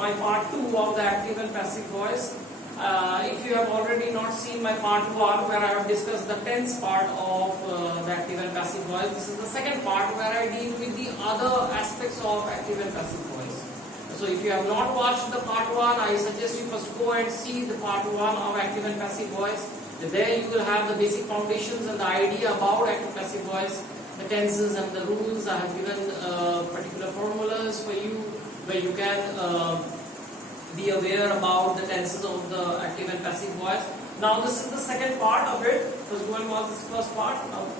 my part 2 of the active and passive voice. If you have already not seen my part 1 where I have discussed the tense part of the active and passive voice, this is the second part where I deal with the other aspects of active and passive voice. So if you have not watched the part 1, I suggest you first go and see the part 1 of active and passive voice. There you will have the basic foundations and the idea about active passive voice, the tenses and the rules. I have given particular formulas for you where you can be aware about the tenses of the active and passive voice. Now this is the second part of it. First one was the first part,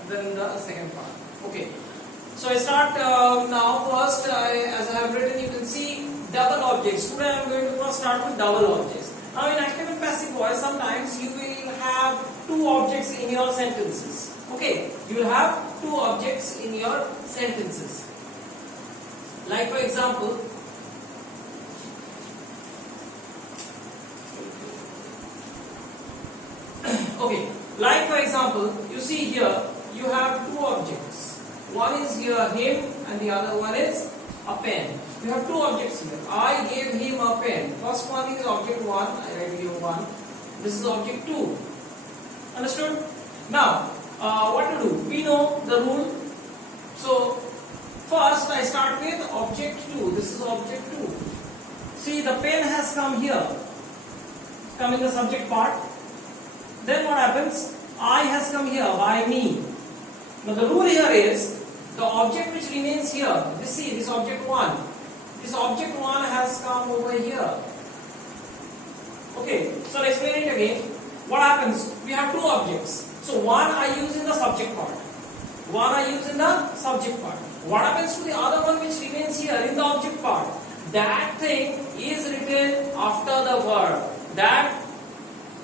then the second part. Okay. So I start now first, as I have written, you can see double objects. Today I am going to first start with double objects. Now in active and passive voice, sometimes you will have two objects in your sentences. Okay, you will have two objects in your sentences. Like for example, okay, like for example, you see here, you have two objects. One is here him and the other one is a pen. You have two objects here. I gave him a pen. First one is object 1, I write here 1. This is object 2. Understood? Now, what to do? We know the rule. So, first I start with object 2. This is object 2. See, the pen has come here. Come in the subject part. Then what happens? I has come here by me. Now the rule here is the object which remains here. This object 1. This object 1 has come over here. Okay, so I'll explain it again. What happens? We have two objects. So one I use in the subject part. One I use in the subject part. What happens to the other one which remains here in the object part? That thing is written after the verb. That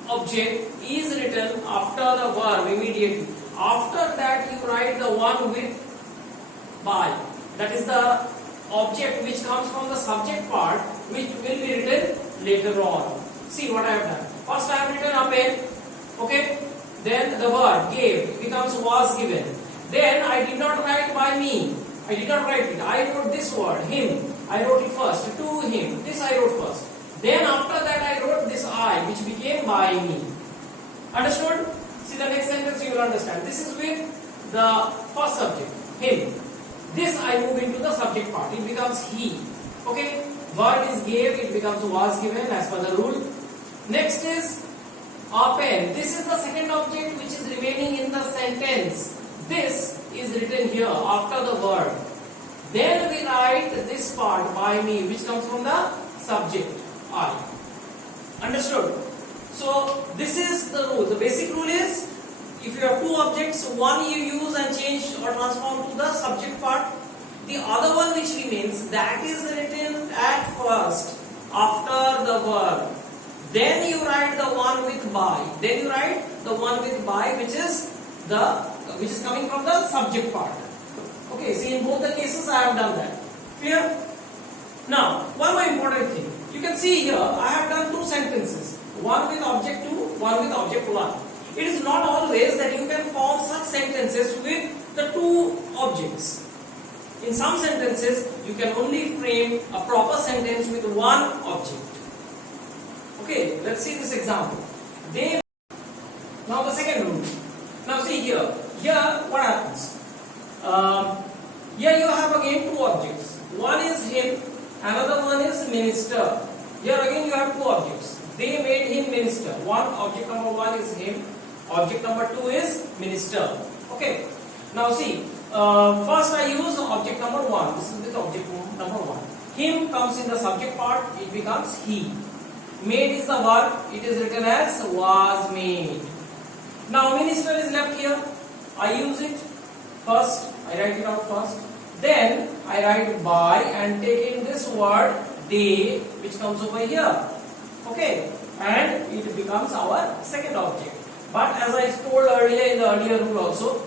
object is written after the verb immediately. After that you write the one with by. That is the object which comes from the subject part, which will be written later on. See what I have done. First I have written a pen. Okay. Then the word gave becomes was given. Then I did not write by me. I did not write it. I wrote this word him. I wrote it first. To him. This I wrote first. Then after that I wrote this I, which became by me. Understood? See the next sentence you will understand. This is with the first subject, him. This I move into the subject part. It becomes he. Okay? Word is gave, it becomes was given as per the rule. Next is a pen. This is the second object which is remaining in the sentence. This is written here after the word. Then we write this part by me, which comes from the subject, I. Understood? So this is the rule. The basic rule is, if you have two objects, one you use and change or transform to the subject part. The other one which remains, that is written at first, after the verb. Then you write the one with by. Then you write the one with by, which is coming from the subject part. Okay, see in both the cases I have done that. Clear? Now, one more important thing. You can see here, I have done two sentences. One with object 2, one with object 1. It is not always that you can form such sentences with the two objects. In some sentences, you can only frame a proper sentence with one object. Okay, let's see this example. Now the second rule. Now see here. Here what happens? Here you have again two objects. One is him, another one is minister. Here again you have two objects. They made him minister. Object number 1 is him. Object number 2 is minister. Okay. Now see, first I use object number 1. This is with object number 1. Him comes in the subject part, it becomes he. Made is the verb, it is written as was made. Now minister is left here. I use it first, I write it out first. Then I write by and take in this word they, which comes over here. Okay, and it becomes our second object. But as I told earlier in the earlier rule also,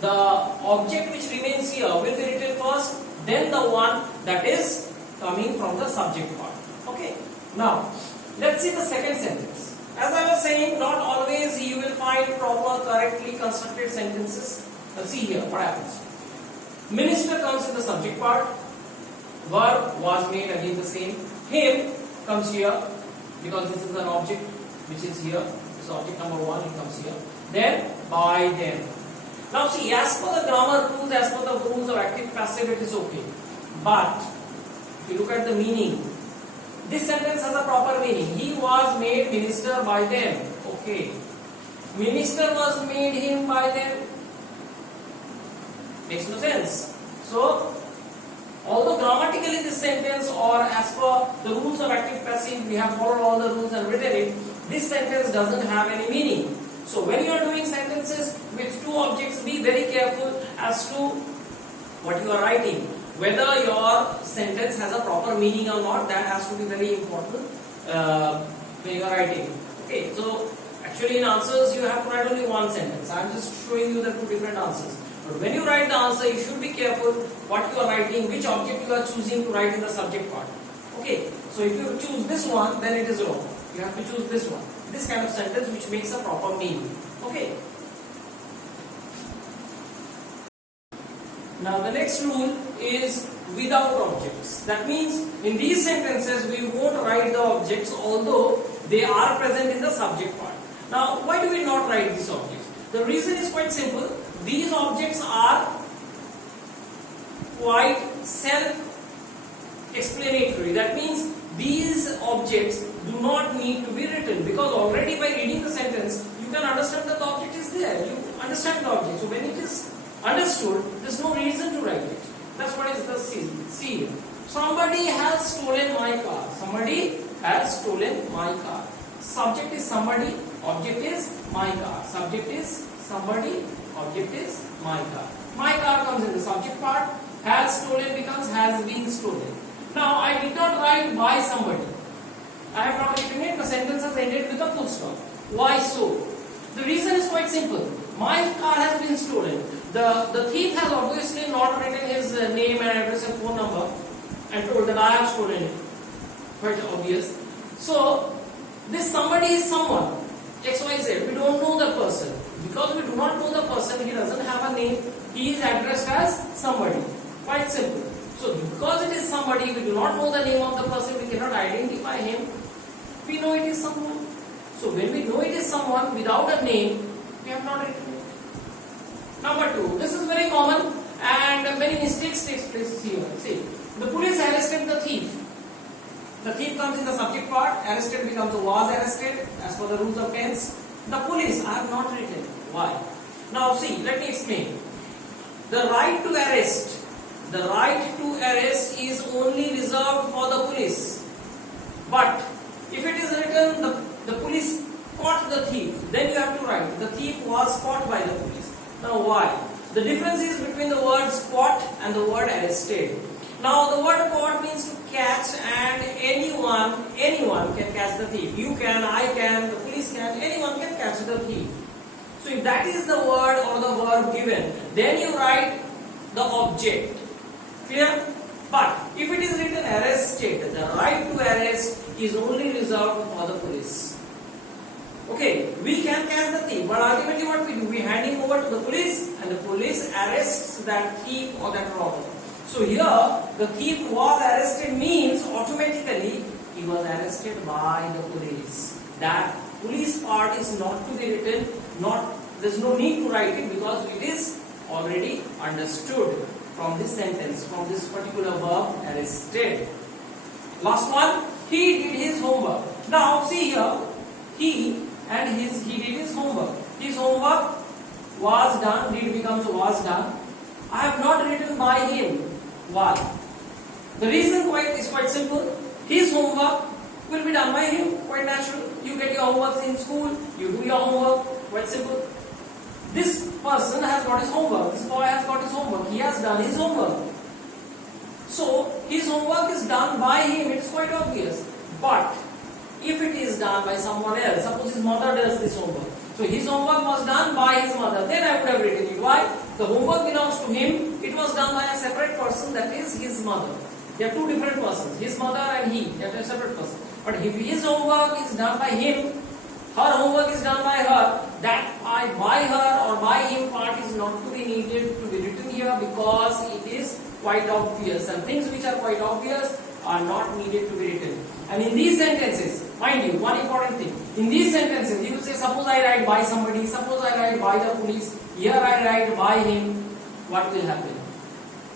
the object which remains here will be written first, then the one that is coming from the subject part. Okay, now let's see the second sentence. As I was saying, not always you will find proper, correctly constructed sentences. Let's see here what happens. Minister comes in the subject part. Verb was made, again the same. Him comes here because this is an object which is here. This object number 1, it comes here. Then by them. Now see, as per the grammar rules, as per the rules of active passive, it is okay. But if you look at the meaning, this sentence has a proper meaning. He was made minister by them. Okay. Minister was made him by them. Makes no sense. So, although grammatically this sentence, or as per the rules of active passive, we have followed all the rules and written it, this sentence doesn't have any meaning. So when you are doing sentences with two objects, be very careful as to what you are writing. Whether your sentence has a proper meaning or not, that has to be very important when you are writing. Okay, so actually in answers you have to write only one sentence. I am just showing you the two different answers. But when you write the answer, you should be careful what you are writing, which object you are choosing to write in the subject part. Okay, so if you choose this one, then it is wrong. You have to choose this one. This kind of sentence which makes a proper meaning. Okay. Now the next rule is without objects. That means in these sentences we won't write the objects although they are present in the subject part. Now why do we not write these objects? The reason is quite simple. These objects are quite self-explanatory. That means these objects do not need to be written, because already by reading the sentence you can understand that the object is there. You understand the object. So when it is understood, there is no reason to write it. That's what is the C. Somebody has stolen my car. Somebody has stolen my car. Subject is somebody, object is my car. Subject is somebody, object is my car. My car comes in the subject part. Has stolen becomes has been stolen. Now I did not write by somebody. I have not written it. The sentence has ended with a full stop. Why so? The reason is quite simple. My car has been stolen. The thief has obviously not written his name and address and phone number and told that I have stolen it. Quite obvious. So this somebody is someone. XYZ. We don't know the person. Because we do not know the person, he doesn't have a name. He is addressed as somebody. Quite simple. So because it is somebody, we do not know the name of the person, we cannot identify him. We know it is someone. So when we know it is someone without a name, we have not written it. Number 2. This is very common and many mistakes take place here. See, the police arrested the thief. The thief comes in the subject part. Arrested becomes was arrested as per the rules of tense. The police, I have not written. Why? Now see, let me explain. The right to arrest. The right to arrest is only reserved for the police. But if it is written the police caught the thief, then you have to write the thief was caught by the police. Now why? The difference is between the words caught and the word arrested. Now the word caught means to catch, and anyone can catch the thief. You can, I can, the police can, anyone can catch the thief. So if that is the word or the verb given, then you write the object. Clear? But if it is written arrested, the right to arrest is only reserved for the police. Okay, we can catch the thief, but ultimately what we do? We hand him over to the police, and the police arrests that thief or that robber. So here, the thief was arrested means automatically he was arrested by the police. That police part is not to be written, there is no need to write it because it is already understood from this sentence, from this particular verb arrested. Last one, he did his homework. Now see here, he did his homework. His homework was done, did becomes was done. I have not written by him. Why? The reason is quite simple. His homework will be done by him, quite natural. You get your homework in school, you do your homework, quite simple. This person has got his homework, this boy has got his homework, he has done his homework. So, his homework is done by him, it is quite obvious. But, if it is done by someone else, suppose his mother does this homework. So, his homework was done by his mother, then I would have written it. Why? The homework belongs to him, it was done by a separate person, that is his mother. They are two different persons, his mother and he, they are a separate person. But if his homework is done by him, her homework is done by her, that by her or by him part is not to be needed to be written here because it is quite obvious, and things which are quite obvious are not needed to be written. And in these sentences, mind you, one important thing, in these sentences you will say, suppose I write by somebody, suppose I write by the police, here I write by him. What will happen?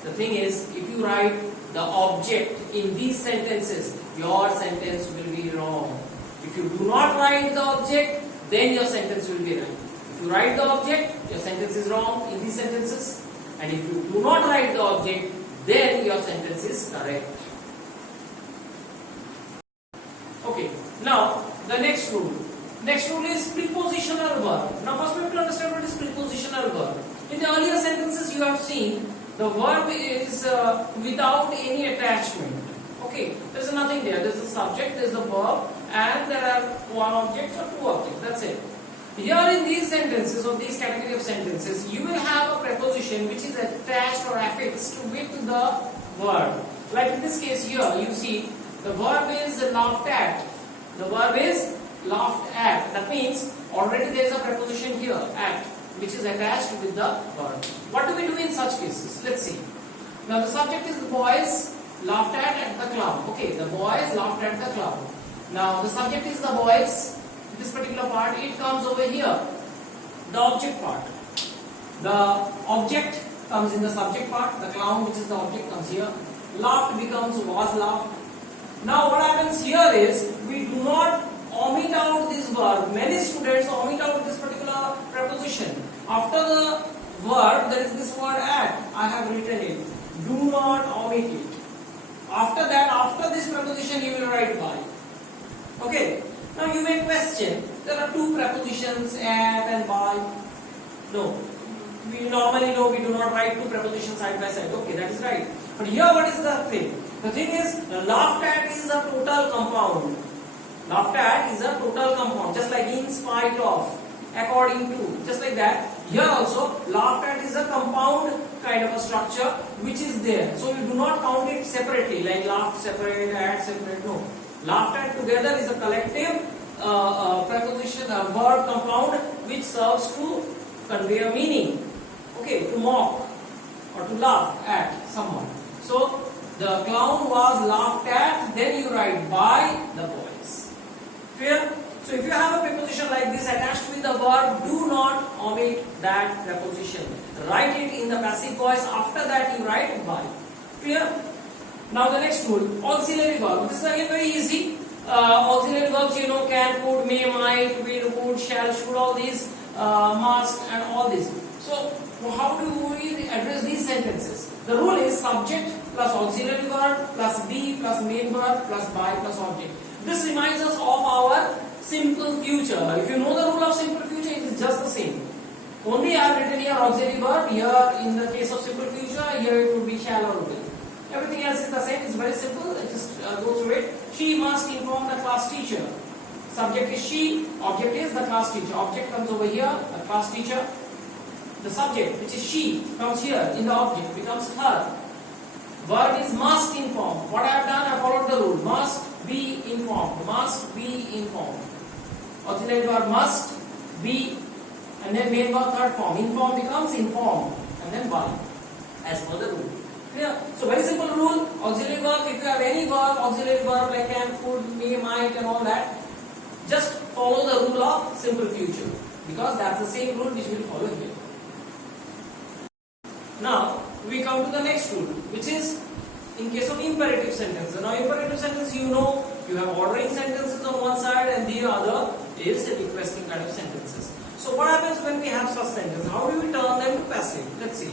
The thing is, if you write the object in these sentences, your sentence will be wrong. If you do not write the object, then your sentence will be right. If you write the object, your sentence is wrong in these sentences. And if you do not write the object, then your sentence is correct. Okay, now the next rule. Next rule is prepositional verb. Now first we have to understand what is prepositional verb. In the earlier sentences you have seen the verb is without any attachment. Okay, there is nothing there. There is a subject, there is a verb, and there are one object or two objects. That's it. Here in these sentences, or these category of sentences, you will have a preposition which is attached or affixed with the verb. Like in this case here, you see the verb is laughed at. The verb is laughed at. That means already there is a preposition here, at, which is attached with the verb. What do we do in such cases? Let's see. Now the subject is the boys laughed at the clown. Okay, the boys laughed at the clown. Now the subject is the boys. This particular part, it comes over here. The object part. The object comes in the subject part. The clown, which is the object, comes here. Laughed becomes was laughed. Now what happens here is, we do not omit out this verb. Many students omit out this particular preposition. After the verb, there is this word at. I have written it. Do not omit it. After that, after this preposition, you will write by. Okay. Now you may question, there are two prepositions, at and by. No. We normally know we do not write two prepositions side by side. Okay, that is right. But here what is the thing? The thing is, laughed at is a total compound. Laughed at is a total compound, just like in spite of, according to, just like that. Here also, laughed at is a compound kind of a structure which is there. So we do not count it separately, like laughed separate, at separate, no. Laughed at together is a collective preposition, verb compound which serves to convey a meaning. Okay, to mock or to laugh at someone. So the clown was laughed at, then you write by the boys. Clear? So if you have a preposition like this attached with the verb, do not omit that preposition. Write it in the passive voice. After that you write by. Clear? Now the next rule, auxiliary verb. This is again very easy. Auxiliary verbs, you know, can, could, may, might, will, would, shall, should, all these, must, and all these. So how do we address these sentences? The rule is subject plus auxiliary verb plus be plus main verb plus by plus object. This reminds us of our simple future. If you know the rule of simple future, it is just the same. Only I have written here auxiliary verb. Here in the case of simple future, here it would be shall or will. Everything else is the same. It's very simple. Just go through it. She must inform the class teacher. Subject is she. Object is the class teacher. Object comes over here. The class teacher. The subject, which is she, comes here in the object. Becomes her. Verb is must inform. What I have done, I followed the rule. Must be informed. Must be informed. Auxiliary verb must be, and then main verb third form. Inform becomes informed, and then by, as per the rule. Clear? So very simple rule. Auxiliary verb, if you have any verb, auxiliary verb like can, could, may, might and all that, just follow the rule of simple future, because that's the same rule which we will follow here. Now we come to the next rule, which is in case of imperative sentences. Now imperative sentence, you know, you have ordering sentences on one side and the other is requesting kind of sentences. So what happens when we have such sentences? How do we turn them to passive? Let's see.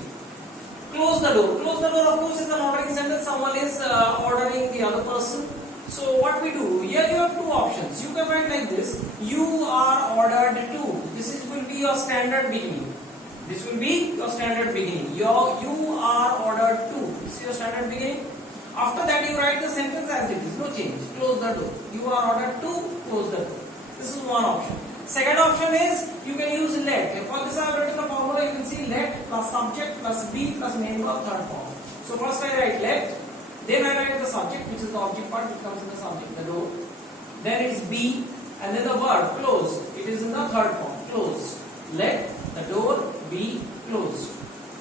Close the door. Close the door, of course, is an ordering sentence. Someone is ordering the other person. So what we do? Here you have two options. You can write like this. You are ordered to. This will be your standard beginning. This will be your standard beginning. You are ordered to. This is your standard beginning. After that you write the sentence as it is. No change. Close the door. You are ordered to close the door. This is one option. Second option is you can use let. For this I have written a formula. You can see let plus subject plus be plus main verb third form. So first I write let. Then I write the subject, which is the object part which comes in the subject, the door. Then it's be, and then the verb close. It is in the third form. Close. Let the door be closed.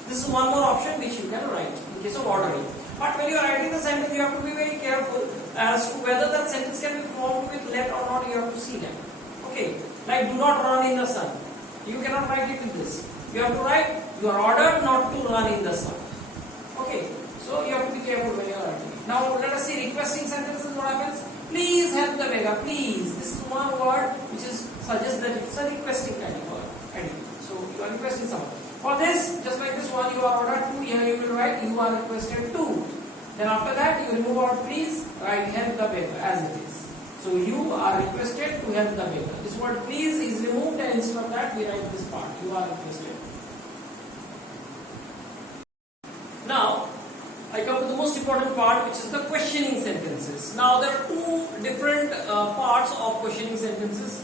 This is one more option which you can write. in case of ordering. But when you are writing the sentence, you have to be very careful as to whether that sentence can be formed with let or not. You have to see that. Okay, like do not run in the sun. You cannot write it with this. You have to write you are ordered not to run in the sun. Okay, so you have to be careful when you are writing. Now let us see requesting sentences. What happens? Please help the beggar. Please. This is one word which is suggests that it's a requesting kind of word. So you are requesting someone. For this, just like this one, you are ordered to. Here you will write you are requested to. Then after that, you will move on. Please write help the beggar as it is. So you are requested to help the beggar. This word please is removed, and instead of that, we write this part. You are requested. Now, I come to the most important part, which is the questioning sentences. Now, there are two different parts of questioning sentences.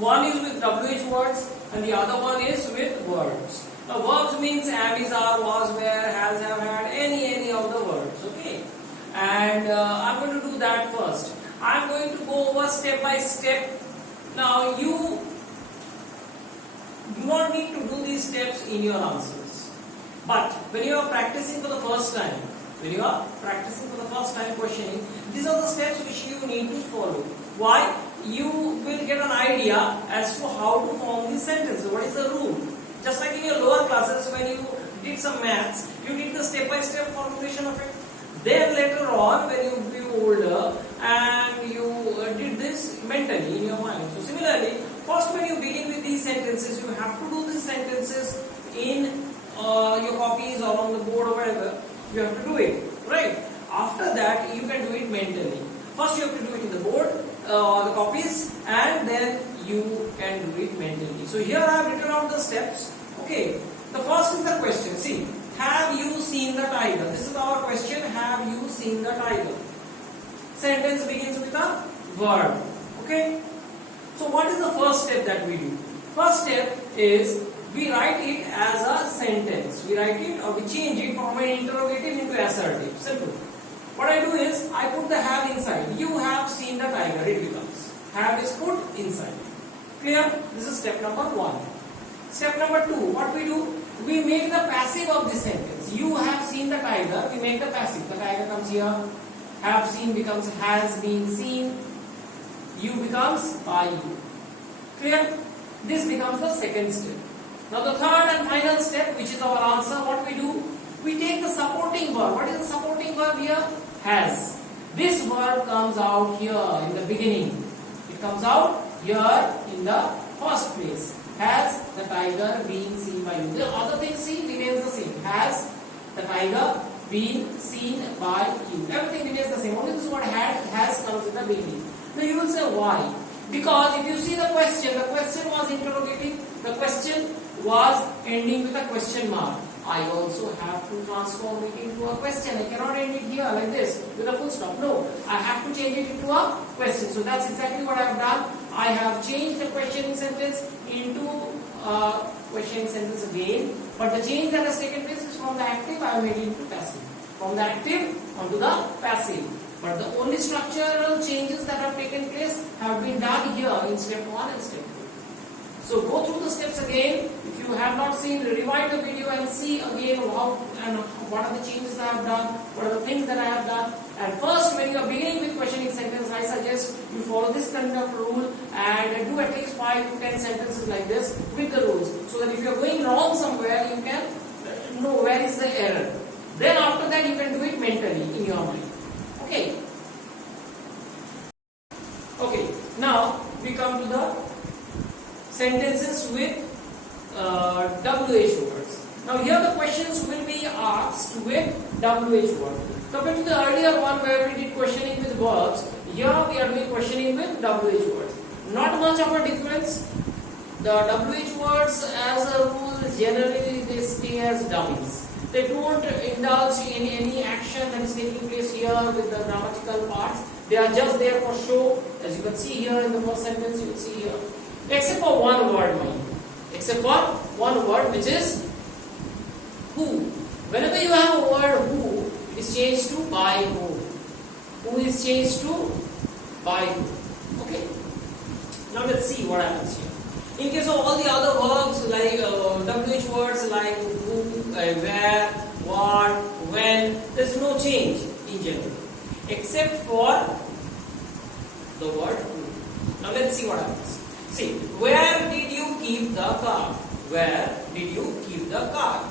One is with WH words, and the other one is with verbs. Now, verbs means am, is, are, was, were, has, have, had, any of the words. Okay, and I'm going to do that first. I'm going to go over step by step. Now, you do not need to do these steps in your answers. But when you are practicing for the first time, questioning, these are the steps which you need to follow. Why? You will get an idea as to how to form these sentences. What is the rule? Just like in your lower classes, when you did some maths, you did the step-by-step formulation of it. Then later on, when you be older and you did this mentally in your mind. So similarly, first when you begin with these sentences, you have to do these sentences in your copies or on the board or wherever. You have to do it, right? After that, you can do it mentally. First, you have to do it in the board, the copies, and then you can do it mentally. So here I have written out the steps. Okay, the first is the question. See, have you seen the tiger? This is our question. Have you seen the tiger? Sentence begins with a verb. Okay. So what is the first step that we do? First step is we write it as a sentence. We write it or we change it from an interrogative into assertive. Simple. What I do is I put the have inside. You have seen the tiger. It becomes have is put inside. Clear? This is step number 1. Step number 2. What we do? We make the passive of this sentence. You have seen the tiger. We make the passive. The tiger comes here. Have seen becomes has been seen. You becomes by you. Clear? This becomes the second step. Now the third and final step, which is our answer, what we do? We take the supporting verb. What is the supporting verb here? Has. This verb comes out here in the beginning. It comes out here in the first place. Has the tiger been seen by you? The other thing see remains the same. Has the tiger been seen by you? Everything remains the same. Only this word has comes in the beginning. Now you will say why? Because if you see the question was interrogative. The question was ending with a question mark. I also have to transform it into a question. I cannot end it here like this with a full stop. No, I have to change it into a question. So that's exactly what I have done. I have changed the questioning sentence into a questioning sentence again. But the change that has taken place is from the active, I have made it into passive. From the active onto the passive. But the only structural changes that have taken place have been done here in step 1 and step 2. So go through the steps again. If you have not seen, rewind the video and see again how and what are the changes I have done, what are the things that I have done. And first, when you are beginning with questioning sentence, I suggest you follow this kind of rule and do at least 5 to 10 sentences like this with the rules. So that if you are going wrong somewhere, you can know where is the error. Then after that, you can do it mentally in your mind. Okay. Okay. Now we come to the sentences with WH words. Now here the questions will be asked with WH words. Compared to the earlier one where we did questioning with verbs, here we are doing questioning with WH words. Not much of a difference. The WH words as a rule generally they stay as dummies. They don't indulge in any action that is taking place here with the grammatical parts. They are just there for show. As you can see here in the first sentence, you will see here. Except for one word, mind. Except for one word, which is who. Whenever you have a word who, it is changed to by who. Who is changed to by who. Okay. Now let's see what happens here. In case of all the other verbs like WH words like who, where, what, when. There's no change in general, except for the word who. Now let's see what happens. See, where did you keep the car? Where did you keep the car?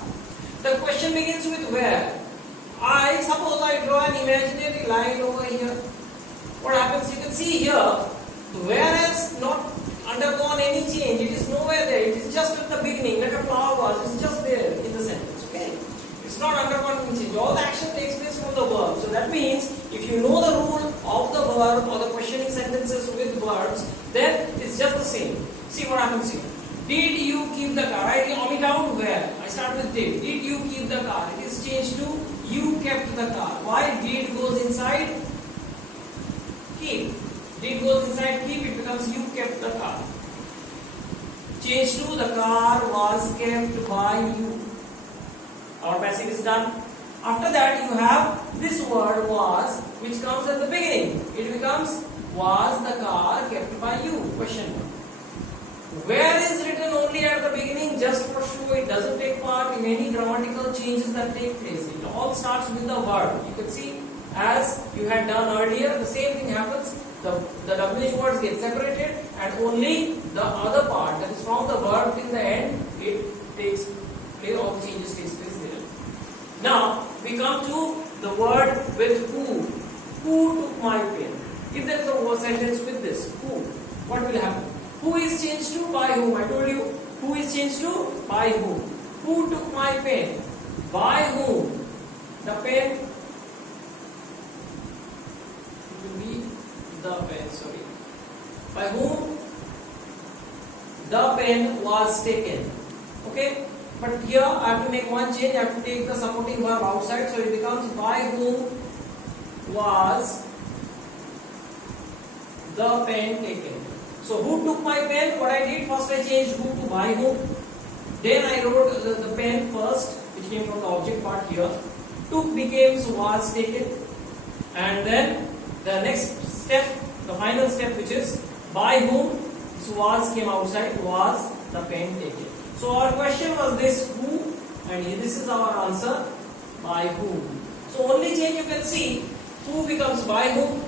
The question begins with where. I suppose I draw an imaginary line over here. What happens? You can see here, where has not undergone any change. It is nowhere there. It is just at the beginning, like a flower vase. It's just there in the sentence. Okay? It's not undergone any change. All the action takes place from the verb. So that means if you know the rule of the verb or the questioning sentences with verbs, then it's just the same. See what happens here. Did you keep the car? I omit out where. I start with did. Did you keep the car? It is changed to you kept the car. Why? Did goes inside keep. Did goes inside keep. It becomes you kept the car. Change to the car was kept by you. Our passive is done. After that you have this word was, which comes at the beginning. It becomes was the car kept by you? Question mark. Where is written only at the beginning just for show. It doesn't take part in any grammatical changes that take place. It all starts with the verb. You can see as you had done earlier, the same thing happens. The WH words get separated and only the other part, that is from the verb till the end, it takes place, all the changes takes place there. Now we come to the word with who. Who took my pen? If there is a word sentence with this, who, what will happen? Who is changed to by whom? I told you. Who is changed to by whom? Who took my pen? By whom? The pen. It will be the pen, sorry. By whom? The pen was taken. Okay? But here I have to make one change. I have to take the supporting verb outside. So it becomes by whom was the pen taken. So who took my pen? What I did first, I changed who to by whom. Then I wrote the pen first, which came from the object part here. Took becomes was taken. And then the next step, the final step, which is by whom. So was came outside, was the pen taken. So our question was this, who, and this is our answer, by whom. So only change you can see, who becomes by whom.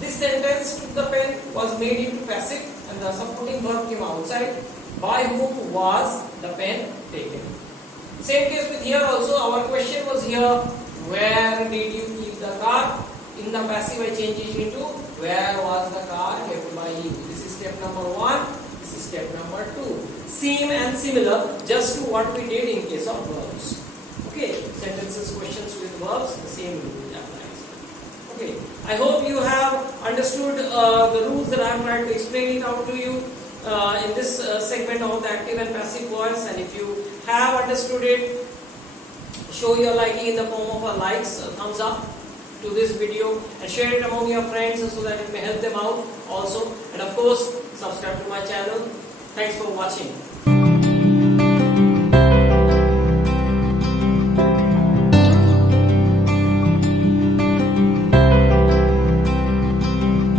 This sentence, took the pen, was made into passive and the supporting verb came outside. By whom was the pen taken. Same case with here also. Our question was here, where did you keep the car? In the passive I change it into where was the car kept by you. This is step number 1. This is step number 2. Same and similar just to what we did in case of verbs. Okay, sentences, questions with verbs, the same rule applies. Okay, I hope you have understood the rules that I am trying to explain it out to you in this segment of the active and passive voice. And if you have understood it, show your liking in the form of a likes, a thumbs up to this video, and share it among your friends so that it may help them out also. And of course, subscribe to my channel. Thanks for watching.